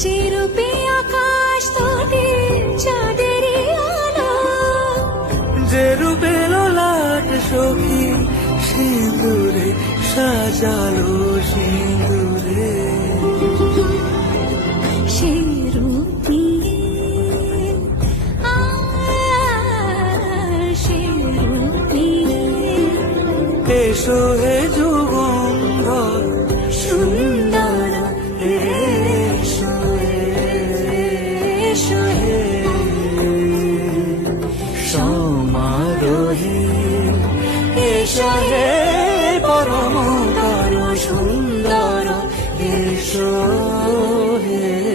যে রূপে আকাশ তটে চাঁদের আলো, যে রূপে লোলাট সখী সিঁদুরে সাজালো সিঁদুরে। সে রূপ নিয়ে সে রূপ নিয়ে এসো হে যুগন্ধর সুন্দর এসো এসো হে সমারোহে এসো হে পরম তর সুন্দর এসো হে।